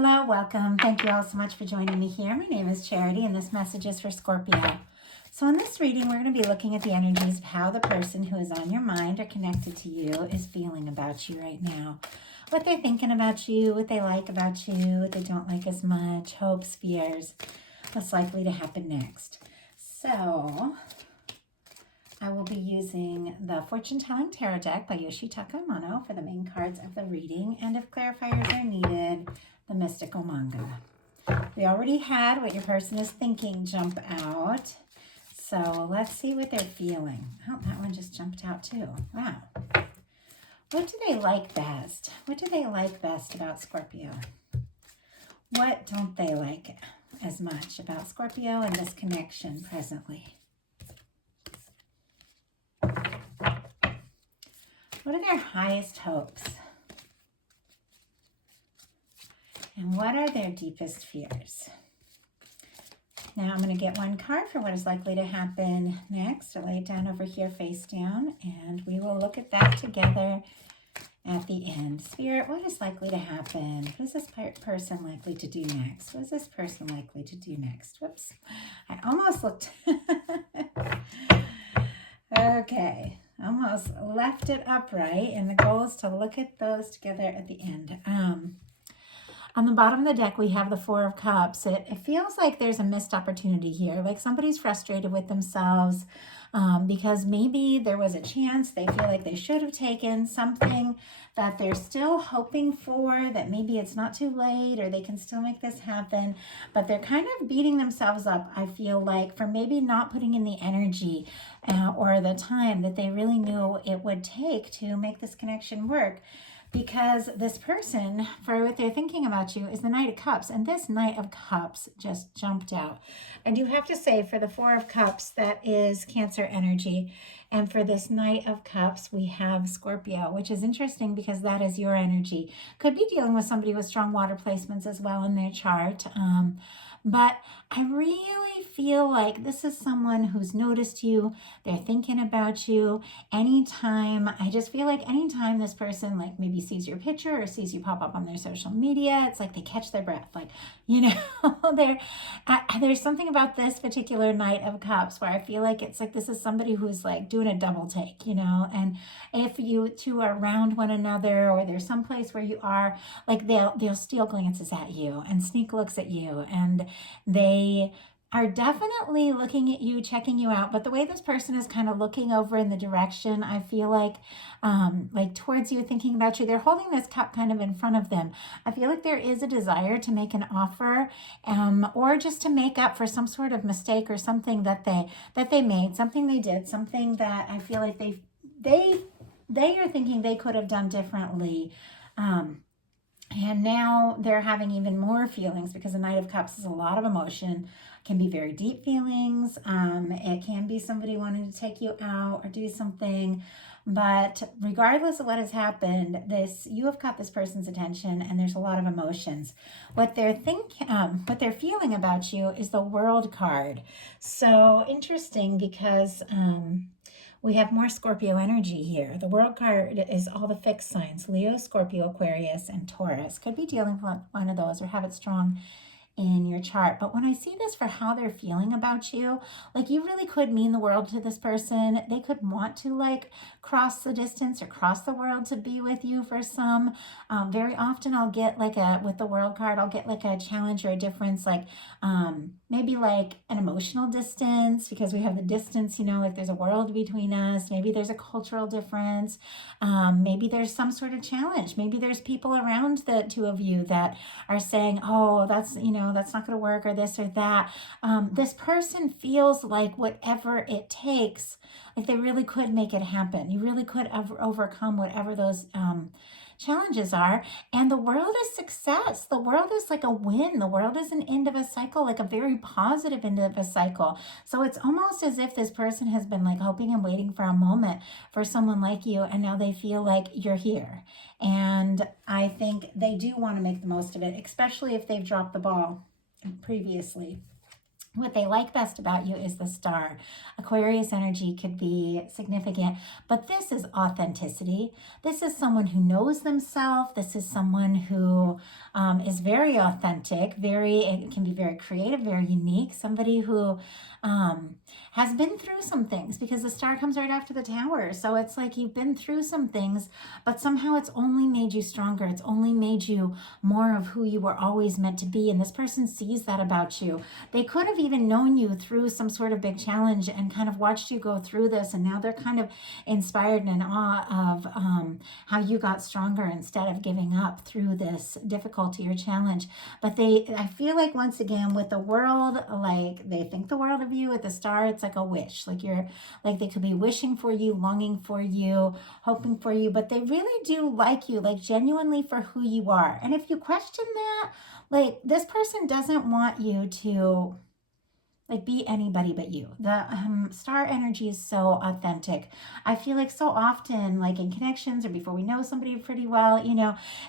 Hello, welcome. Thank you all so much for joining me here. My name is Charity and this message is for Scorpio. So in this reading, we're going to be looking at the energies of how the person who is on your mind or connected to you is feeling about you right now. What they're thinking about you, what they like about you, what they don't like as much, hopes, fears, what's likely to happen next. So I will be using the Fortune Telling Tarot deck by Yoshitaka Amano for the main cards of the reading, and if clarifiers are needed, the Mystical Manga. We already had what your person is thinking jump out, so let's see what they're feeling. Oh, that one just jumped out too. Wow. What do they like best? What do they like best about Scorpio? What don't they like as much about Scorpio and this connection presently? What are their highest hopes? And what are their deepest fears? Now I'm going to get one card for what is likely to happen next. I'll lay it down over here face down, and we will look at that together at the end. Spirit, what is likely to happen? What is this person likely to do next? What is this person likely to do next? Whoops. I almost looked. Okay. Almost left it upright, and the goal is to look at those together at the end. On the bottom of the deck, we have the Four of Cups. It feels like there's a missed opportunity here, like somebody's frustrated with themselves because maybe there was a chance they feel like they should have taken something that they're still hoping for, that maybe it's not too late or they can still make this happen, but they're kind of beating themselves up, I feel like, for maybe not putting in the energy or the time that they really knew it would take to make this connection work. Because this person, for what they're thinking about you, is the Knight of Cups. And this Knight of Cups just jumped out. And you have to say, for the Four of Cups, that is Cancer energy. And for this Knight of Cups, we have Scorpio, which is interesting because that is your energy. Could be dealing with somebody with strong water placements as well in their chart. But I really feel like this is someone who's noticed you. They're thinking about you. Anytime, I just feel like anytime this person like maybe sees your picture or sees you pop up on their social media, it's like they catch their breath. Like, you know, there's something about this particular Knight of Cups where I feel like it's like this is somebody who's like doing a double take, you know. And if you two are around one another or there's some place where you are, like they'll steal glances at you and sneak looks at you, and they are definitely looking at you, checking you out. But the way this person is kind of looking over in the direction, I feel like towards you, thinking about you, they're holding this cup kind of in front of them. I feel like there is a desire to make an offer or just to make up for some sort of mistake or something that they made, something they did, something that I feel like they are thinking they could have done differently. And now they're having even more feelings because the Knight of Cups is a lot of emotion. Can be very deep feelings. It can be somebody wanting to take you out or do something. But regardless of what has happened, you have caught this person's attention, and there's a lot of emotions. What they're feeling about you is the World card. So interesting because we have more Scorpio energy here. The World card is all the fixed signs: Leo, Scorpio, Aquarius, and Taurus. Could be dealing with one of those or have it strong in your chart. But when I see this for how they're feeling about you, like you really could mean the world to this person. They could want to like cross the distance or cross the world to be with you for some. Very often I'll get like with the World card, I'll get like a challenge or a difference, like maybe like an emotional distance because we have the distance, you know, like there's a world between us. Maybe there's a cultural difference. Maybe there's some sort of challenge. Maybe there's people around the two of you that are saying, oh, that's not going to work, or this or that. This person feels like whatever it takes, like they really could make it happen. You really could overcome whatever those challenges are. And the world is success. The world is like a win. The world is an end of a cycle, like a very positive end of a cycle. So it's almost as if this person has been like hoping and waiting for a moment for someone like you, and now they feel like you're here. And I think they do want to make the most of it, especially if they've dropped the ball previously. What they like best about you is the star. Aquarius energy could be significant, but this is authenticity. This is someone who knows themselves. This is someone who is very authentic, it can be very creative, very unique, somebody who has been through some things, because the star comes right after the tower. So it's like you've been through some things, but somehow it's only made you stronger. It's only made you more of who you were always meant to be. And this person sees that about you. They could have even known you through some sort of big challenge and kind of watched you go through this. And now they're kind of inspired and in awe of how you got stronger instead of giving up through this difficulty or challenge. But I feel like, once again, with the world, like they think the world of you. With the star, it's like a wish, like they could be wishing for you, longing for you, hoping for you, but they really do like you, like genuinely for who you are. And if you question that, like this person doesn't want you to like be anybody but you. The star energy is so authentic. I feel like so often, like in connections or before we know somebody pretty well,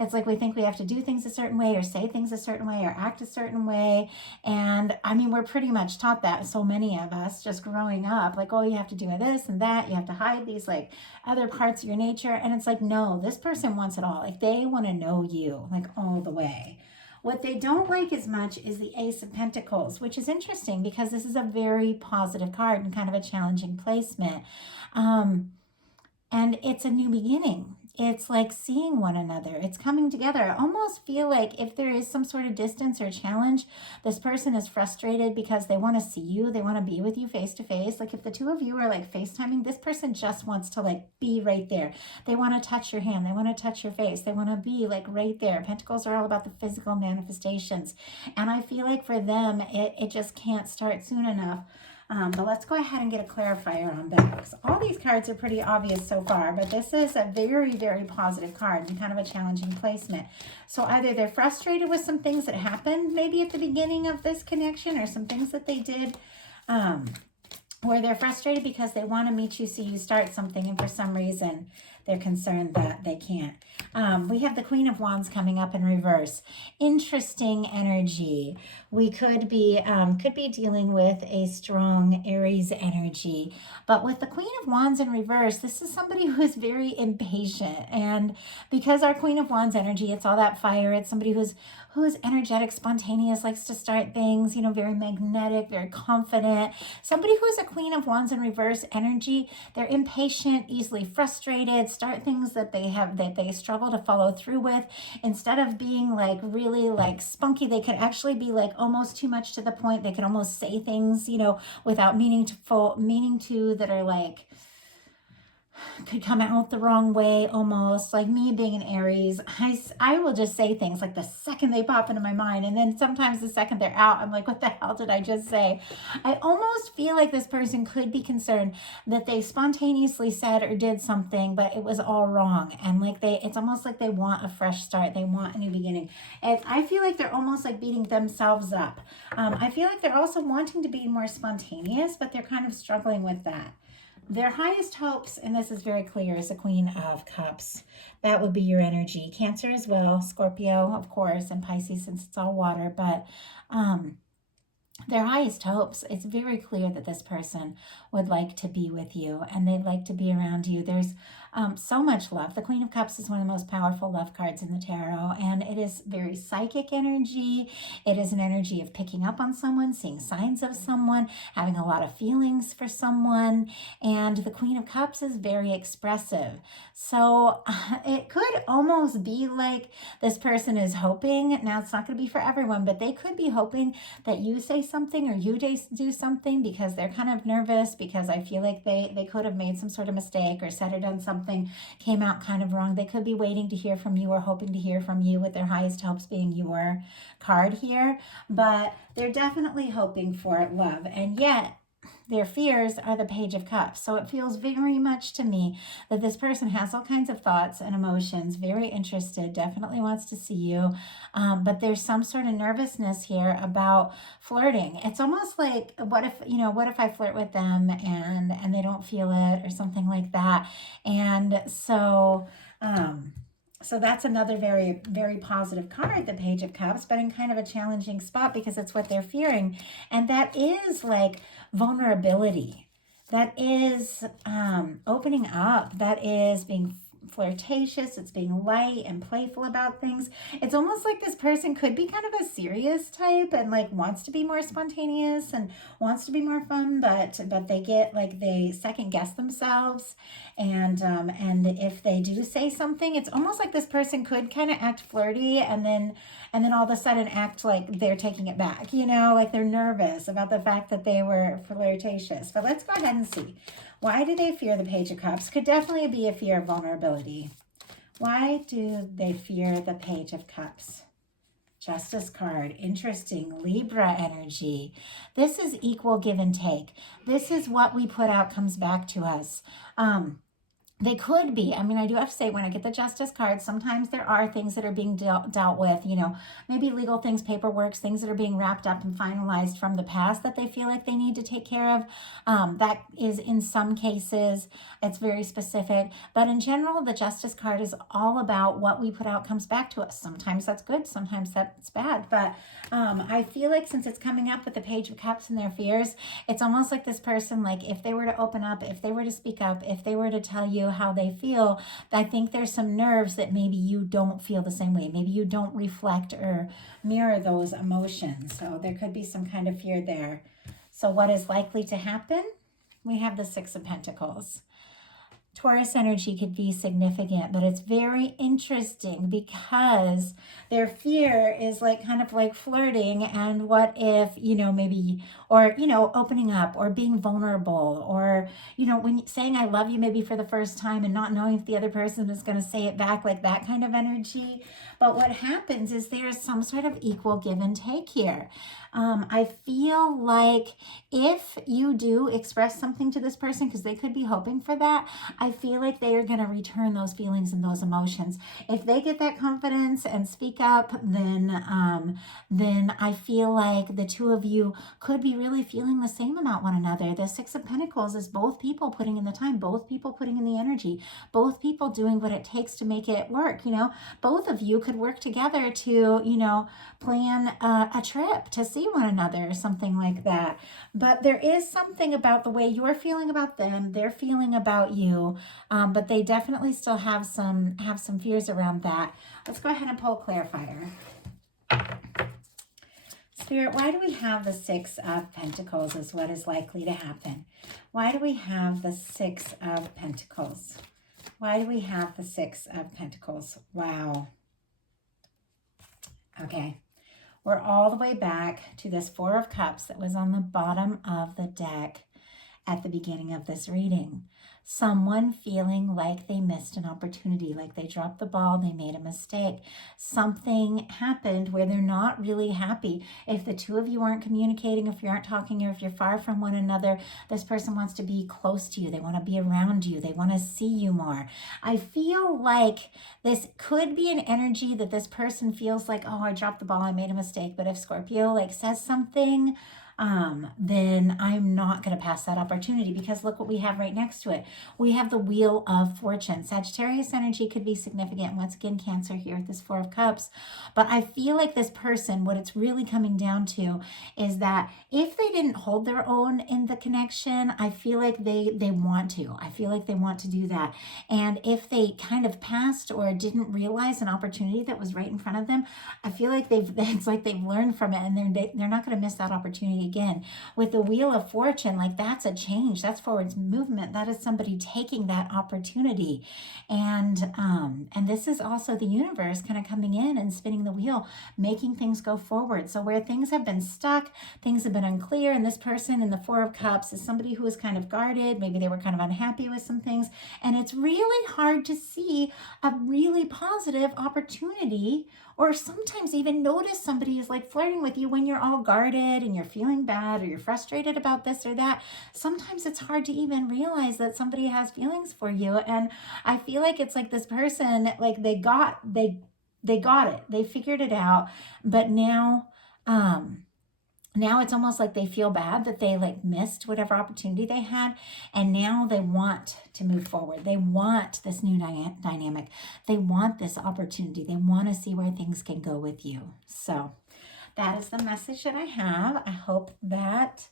it's like we think we have to do things a certain way or say things a certain way or act a certain way. And I mean, we're pretty much taught that, so many of us just growing up, like, oh, you have to do this and that. You have to hide these like other parts of your nature. And it's like, no, this person wants it all. Like they want to know you like all the way. What they don't like as much is the Ace of Pentacles, which is interesting because this is a very positive card and kind of a challenging placement. And it's a new beginning. It's like seeing one another. It's coming together. I almost feel like if there is some sort of distance or challenge, this person is frustrated because they want to see you. They want to be with you face to face. Like if the two of you are like FaceTiming, this person just wants to like be right there. They want to touch your hand. They want to touch your face. They want to be like right there. Pentacles are all about the physical manifestations. And I feel like for them, it just can't start soon enough. But let's go ahead and get a clarifier on that. All these cards are pretty obvious so far, but this is a very, very positive card and kind of a challenging placement. So either they're frustrated with some things that happened maybe at the beginning of this connection or some things that they did, or they're frustrated because they want to meet you, see you start something, and for some reason they're concerned that they can't. We have the Queen of Wands coming up in reverse. Interesting energy. We could be dealing with a strong Aries energy. But with the Queen of Wands in reverse, this is somebody who is very impatient. And because our Queen of Wands energy, it's all that fire. It's somebody who's energetic, spontaneous, likes to start things, very magnetic, very confident. Somebody who's a Queen of Wands in reverse energy, they're impatient, easily frustrated, start things that they struggle to follow through with. Instead of being like really like spunky, they could actually be like almost too much to the point. They could almost say things, without meaning to, that are like, could come out the wrong way almost. Like me being an Aries, I will just say things like the second they pop into my mind, and then sometimes the second they're out, I'm like, what the hell did I just say? I almost feel like this person could be concerned that they spontaneously said or did something, but it was all wrong, and like it's almost like they want a fresh start. They want a new beginning. And I feel like they're almost like beating themselves up. I feel like they're also wanting to be more spontaneous, but they're kind of struggling with that. Their highest hopes, and this is very clear, is the Queen of Cups. That would be your energy. Cancer as well, Scorpio, of course, and Pisces, since it's all water. But their highest hopes, it's very clear that this person would like to be with you and they'd like to be around you. There's so much love. The Queen of Cups is one of the most powerful love cards in the tarot, and it is very psychic energy. It is an energy of picking up on someone, seeing signs of someone, having a lot of feelings for someone, and the Queen of Cups is very expressive. So it could almost be like this person is hoping, now it's not going to be for everyone, but they could be hoping that you say something or you do something because they're kind of nervous, because I feel like they could have made some sort of mistake or said or done something, came out kind of wrong. They could be waiting to hear from you or hoping to hear from you, with their highest hopes being your card here. But they're definitely hoping for love, and yet their fears are the Page of Cups. So it feels very much to me that this person has all kinds of thoughts and emotions, very interested, definitely wants to see you. But there's some sort of nervousness here about flirting. It's almost like, what if I flirt with them and they don't feel it, or something like that. And so that's another very, very positive card, the Page of Cups, but in kind of a challenging spot because it's what they're fearing. And that is like vulnerability. That is opening up. That is being flirtatious. It's being light and playful about things. It's almost like this person could be kind of a serious type and like wants to be more spontaneous and wants to be more fun, but they get like they second guess themselves, and if they do say something, it's almost like this person could kind of act flirty and then all of a sudden act like they're taking it back, like they're nervous about the fact that they were flirtatious. But let's go ahead and see. Why do they fear the Page of Cups? Could definitely be a fear of vulnerability. Why do they fear the Page of Cups? Justice card. Interesting. Libra energy. This is equal give and take. This is what we put out comes back to us. They could be. I mean, I do have to say, when I get the Justice card, sometimes there are things that are being dealt with, maybe legal things, paperwork, things that are being wrapped up and finalized from the past that they feel like they need to take care of. That is, in some cases, it's very specific. But in general, the Justice card is all about what we put out comes back to us. Sometimes that's good, sometimes that's bad. But I feel like since it's coming up with the Page of Cups and their fears, it's almost like this person, like if they were to open up, if they were to speak up, if they were to tell you how they feel, I think there's some nerves that maybe you don't feel the same way. Maybe you don't reflect or mirror those emotions. So there could be some kind of fear there. So what is likely to happen? We have the Six of Pentacles. Taurus energy could be significant, but it's very interesting because their fear is like kind of like flirting, and what if, maybe, or, opening up or being vulnerable, or, when saying I love you maybe for the first time and not knowing if the other person is going to say it back, like that kind of energy. But what happens is there's some sort of equal give and take here. I feel like if you do express something to this person, because they could be hoping for that, I feel like they are going to return those feelings and those emotions. If they get that confidence and speak up, then I feel like the two of you could be really feeling the same about one another. The Six of Pentacles is both people putting in the time, both people putting in the energy, both people doing what it takes to make it work. Both of you could work together to, plan a trip to see one another or something like that. But there is something about the way you're feeling about them, they're feeling about you, but they definitely still have some fears around that. Let's go ahead and pull a clarifier. Spirit, why do we have the Six of Pentacles is what is likely to happen? Why do we have the Six of Pentacles? Why do we have the Six of Pentacles? Wow. Okay. We're all the way back to this Four of Cups that was on the bottom of the deck at the beginning of this reading. Someone feeling like they missed an opportunity, like they dropped the ball, they made a mistake. Something happened where they're not really happy. If the two of you aren't communicating, if you aren't talking, or if you're far from one another, this person wants to be close to you. They want to be around you. They want to see you more. I feel like this could be an energy that this person feels like, oh, I dropped the ball, I made a mistake. But if Scorpio says something, then I'm not going to pass that opportunity, because look what we have right next to it. We have the Wheel of Fortune. Sagittarius energy could be significant. Once again, Cancer here with this Four of Cups. But I feel like this person, what it's really coming down to is that if they didn't hold their own in the connection, I feel like they want to. I feel like they want to do that. And if they kind of passed or didn't realize an opportunity that was right in front of them, I feel like it's like they've learned from it, and they're not going to miss that opportunity again. With the Wheel of Fortune, that's a change, that's forwards movement, that is somebody taking that opportunity, and this is also the universe kind of coming in and spinning the wheel, making things go forward. So where things have been stuck, things have been unclear, and this person in the Four of Cups is somebody who is kind of guarded, maybe they were kind of unhappy with some things, and it's really hard to see a really positive opportunity, or sometimes even notice somebody is flirting with you when you're all guarded and you're feeling bad or you're frustrated about this or that. Sometimes it's hard to even realize that somebody has feelings for you. And I feel like it's like this person, they got it. They figured it out. But now it's almost like they feel bad that they missed whatever opportunity they had, and now they want to move forward. They want this new dynamic. They want this opportunity. They want to see where things can go with you. So that is the message that I have. I hope that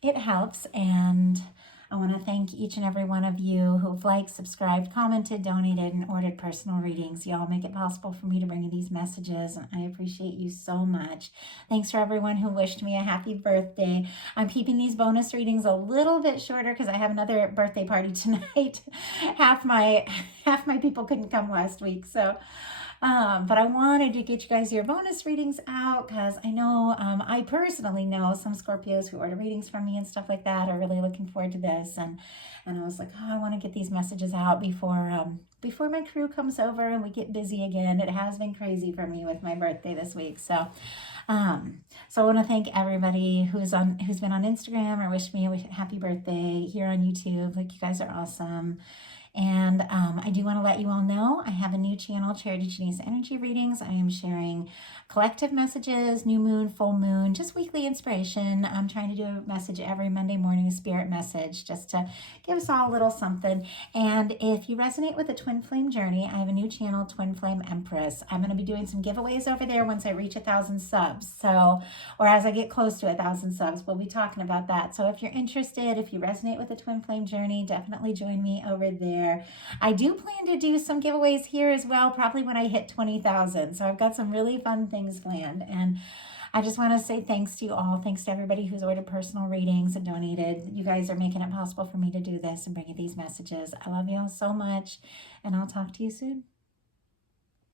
it helps, and I want to thank each and every one of you who've liked, subscribed, commented, donated, and ordered personal readings. Y'all make it possible for me to bring you these messages, and I appreciate you so much. Thanks for everyone who wished me a happy birthday. I'm keeping these bonus readings a little bit shorter because I have another birthday party tonight. half my people couldn't come last week, so but I wanted to get you guys your bonus readings out because I know, I personally know some Scorpios who order readings from me and stuff like that are really looking forward to this. And I was like, oh, I want to get these messages out before my crew comes over and we get busy again. It has been crazy for me with my birthday this week. So I want to thank everybody who's been on Instagram or wished me a happy birthday here on YouTube. Like, you guys are awesome. And I do want to let you all know I have a new channel, Charity Janice Energy Readings. I am sharing collective messages, new moon, full moon, just weekly inspiration. I'm trying to do a message every Monday morning, a spirit message, just to give us all a little something. And if you resonate with the Twin Flame Journey, I have a new channel, Twin Flame Empress. I'm going to be doing some giveaways over there once I reach 1,000 subs. So, or as I get close to 1,000 subs, we'll be talking about that. So if you're interested, if you resonate with the Twin Flame Journey, definitely join me over there. I do plan to do some giveaways here as well, probably when I hit 20,000. So I've got some really fun things planned. And I just want to say thanks to you all. Thanks to everybody who's ordered personal readings and donated. You guys are making it possible for me to do this and bring you these messages. I love you all so much, and I'll talk to you soon.